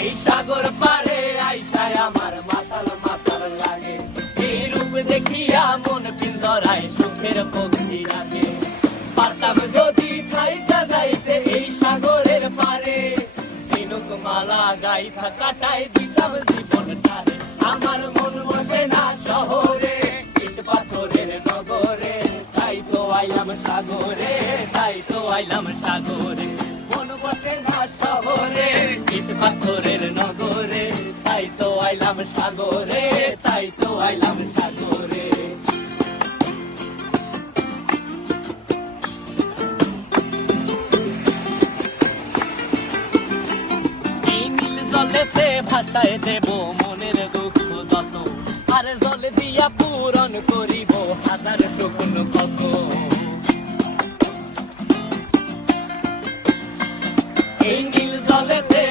এই সাগর পারে আইসায় আমার মাতাল মাতাল লাগে, এই রূপ দেখিয়া মন পিঞ্জরায় সুখের পক্ষী রাখে। পারতাম যদি থাইকা যাইতে এই সাগরের পারে, ঝিনুক মালা গাইথা কাটাই দিতাম জীবনটারে। আমার মন বসে না শহরে, ইট পাথরের নগরে, তাই তো আইলাম সাগরে, তাই তো আইলাম সাগরে। মন বসে না শহরে, ইট পাথরের নগরে, তাই তো আইলাম সাগরে, তাই তো আইলাম সাগরে। এই নীল জলেতে ভাসায় দেব মনের দুঃখ যত, আর জলে দিয়া পূরণ করিব হাজার স্বপ্ন কত। এই নীল জলেতে